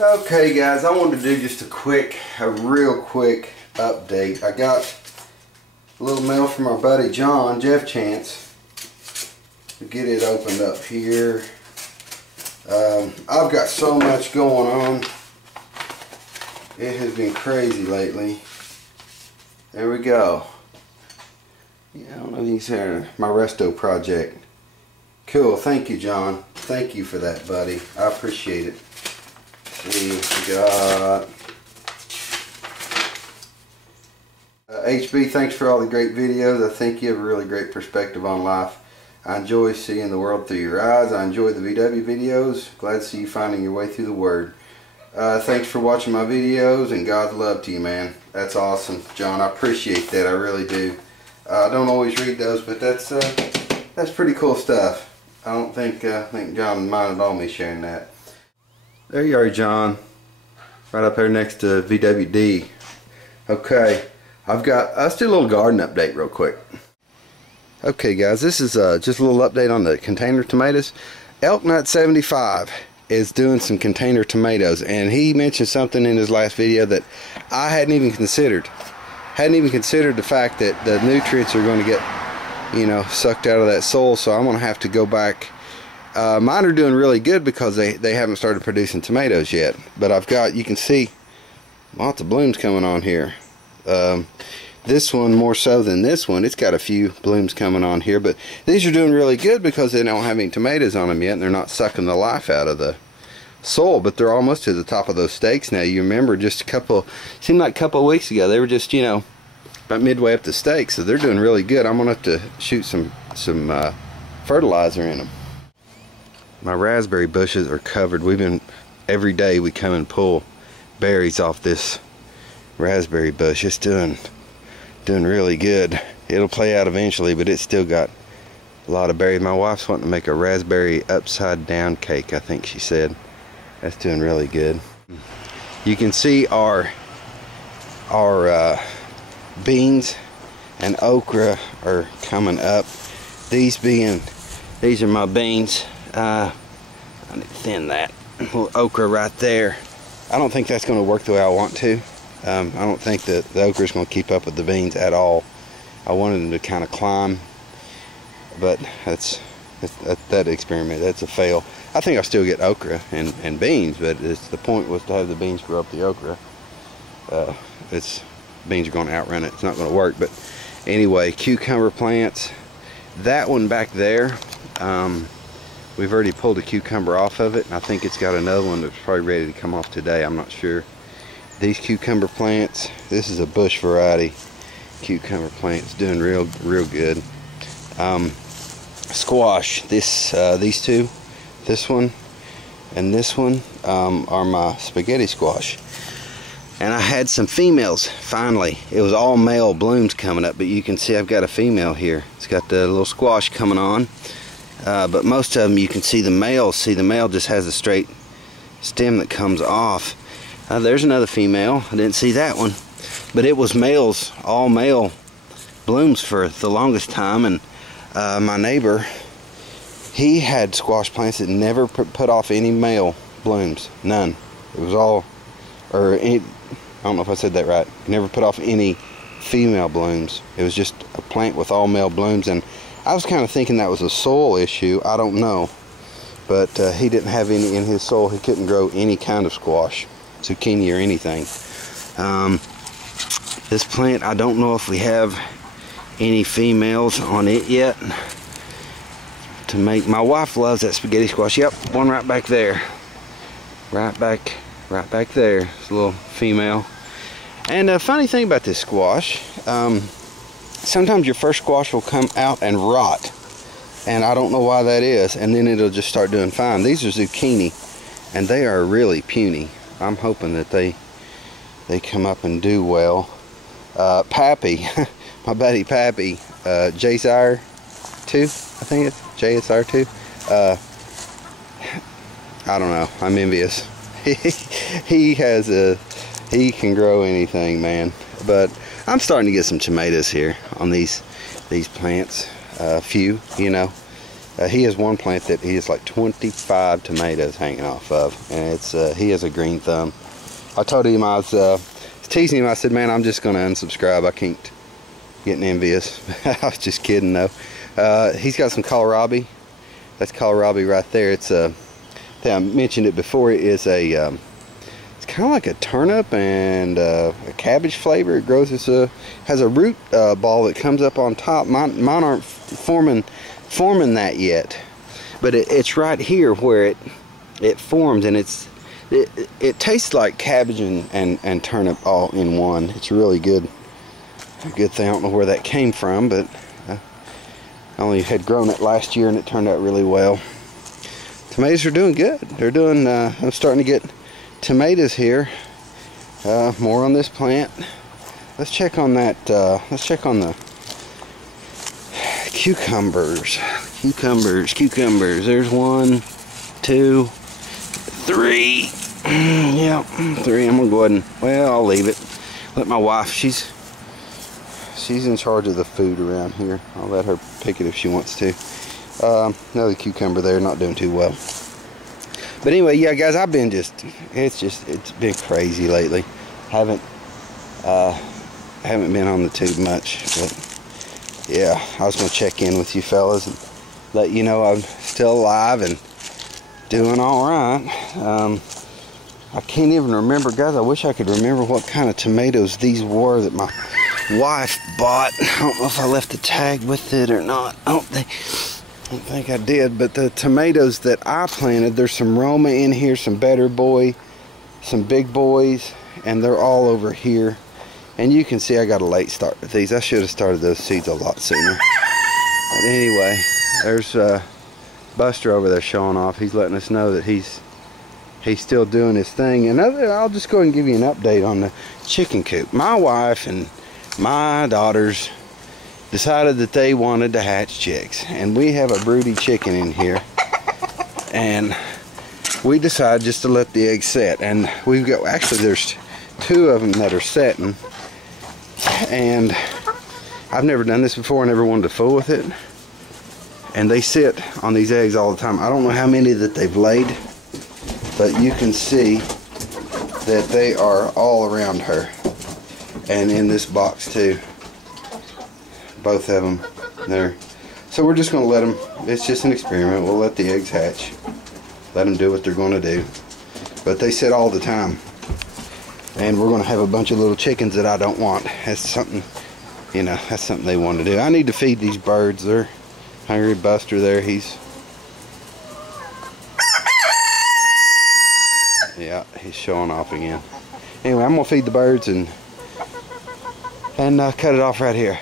Okay guys, I wanted to do just a real quick update. I got a little mail from our buddy John, Jevchance. We'll get it opened up here. I've got so much going on. It has been crazy lately. There we go. Yeah, I don't know if you can see my resto project. Cool, thank you John. Thank you for that, buddy. I appreciate it. See, we got HB, thanks for all the great videos. I think you have a really great perspective on life. I enjoy seeing the world through your eyes. I enjoy the VW videos. Glad to see you finding your way through the Word. Thanks for watching my videos, and God's love to you, man. That's awesome, John. I appreciate that. I really do. I don't always read those, but that's pretty cool stuff. I don't think John minded all me sharing that. There you are, John. Right up there next to VWD. Okay, let's do a little garden update real quick. Okay guys, this is just a little update on the container tomatoes. Elknut75 is doing some container tomatoes, and he mentioned something in his last video that I hadn't even considered. Hadn't even considered the fact that the nutrients are going to get, you know, sucked out of that soil, so I'm going to have to go back. Mine are doing really good because they haven't started producing tomatoes yet, but I've got, you can see lots of blooms coming on here. This one more so than this one. It's got a few blooms coming on here, but these are doing really good because they don't have any tomatoes on them yet, and they're not sucking the life out of the soil, but they're almost to the top of those stakes now. You remember just seemed like a couple of weeks ago they were just, you know, about midway up the stakes, so they're doing really good. I'm gonna have to shoot some fertilizer in them. My raspberry bushes are covered. Every day we come and pull berries off this raspberry bush. It's doing really good. It'll play out eventually, but it's still got a lot of berries. My wife's wanting to make a raspberry upside down cake, I think she said. That's doing really good. You can see our beans and okra are coming up. These are my beans. I need to thin that. A little okra right there. I don't think that's going to work the way I want to. I don't think that the okra is going to keep up with the beans at all. I wanted them to kind of climb, but that experiment, that's a fail. I think I'll still get okra and beans, but the point was to have the beans grow up the okra. Beans are going to outrun it. It's not going to work. But anyway, cucumber plants. That one back there, we've already pulled a cucumber off of it, and I think it's got another one that's probably ready to come off today. I'm not sure. These cucumber plants, this is a bush variety cucumber plants, doing real good. Squash, these two, this one and this one, are my spaghetti squash. And I had some females finally. It was all male blooms coming up, but you can see I've got a female here. It's got the little squash coming on. But most of them you can see the males. See, the male just has a straight stem that comes off. There's another female. I didn't see that one, but it was males, all male blooms for the longest time. And my neighbor, he had squash plants that never put off any male blooms. None. It was all, I don't know if I said that right. Never put off any female blooms. It was just a plant with all male blooms, and I was kind of thinking that was a soil issue. I don't know, but he didn't have any in his soil. He couldn't grow any kind of squash, zucchini, or anything. This plant, I don't know if we have any females on it yet to make. My wife loves that spaghetti squash. Yep, one right back there. Right back there. It's a little female. And a funny thing about this squash, sometimes your first squash will come out and rot, and I don't know why that is, and then it'll just start doing fine. These are zucchini, and they are really puny. I'm hoping that they come up and do well. Pappy, my buddy Pappy, JSR2, I think it's JSR2. I don't know, I'm envious. He can grow anything, man. But I'm starting to get some tomatoes here on these plants. A few, you know. He has one plant that he has like 25 tomatoes hanging off of, and it's he has a green thumb. I told him, I was teasing him. I said, man, I'm just gonna unsubscribe. I can't, getting envious. I was just kidding though. He's got some kohlrabi. That's kohlrabi right there. It's I think I mentioned it before. It is a it's kind of like a turnip and a cabbage flavor. It grows. Has a root ball that comes up on top. Mine aren't forming that yet, but it's right here where it forms, and it tastes like cabbage and turnip all in one. It's really good. A good thing. I don't know where that came from, but I only had grown it last year and it turned out really well. Tomatoes are doing good. They're doing I'm starting to get tomatoes here. More on this plant. Let's check on that. Let's check on the cucumbers. Cucumbers. There's 1, 2, 3. Yeah, 3. I'm gonna go ahead and, well, I'll leave it. Let my wife, she's in charge of the food around here. I'll let her pick it if she wants to. Another cucumber there, not doing too well. But anyway, yeah, guys, I've been it's been crazy lately. Haven't been on the tube much, but yeah, I was gonna check in with you fellas and let you know I'm still alive and doing all right. I can't even remember, guys. I wish I could remember what kind of tomatoes these were that my wife bought. I don't know if I left the tag with it or not. I don't think I did. But the tomatoes that I planted, there's some Roma in here, some Better Boy, some Big Boys, and they're all over here. And you can see I got a late start with these. I should have started those seeds a lot sooner. But anyway, there's Buster over there showing off. He's letting us know that he's still doing his thing. And I'll just go ahead and give you an update on the chicken coop. My wife and my daughters decided that they wanted to hatch chicks, and we have a broody chicken in here, and we decided just to let the eggs set. And we've got, actually there's 2 of them that are setting, and I've never done this before. I never wanted to fool with it, and they sit on these eggs all the time. I don't know how many that they've laid, but you can see that they are all around her, and in this box too, both of them there. So we're just going to let them, it's just an experiment. We'll let the eggs hatch, let them do what they're going to do. But they sit all the time, and we're going to have a bunch of little chickens that I don't want. That's something, you know, that's something they want to do. I need to feed these birds. They're hungry. Buster there, he's showing off again. Anyway, I'm going to feed the birds and cut it off right here.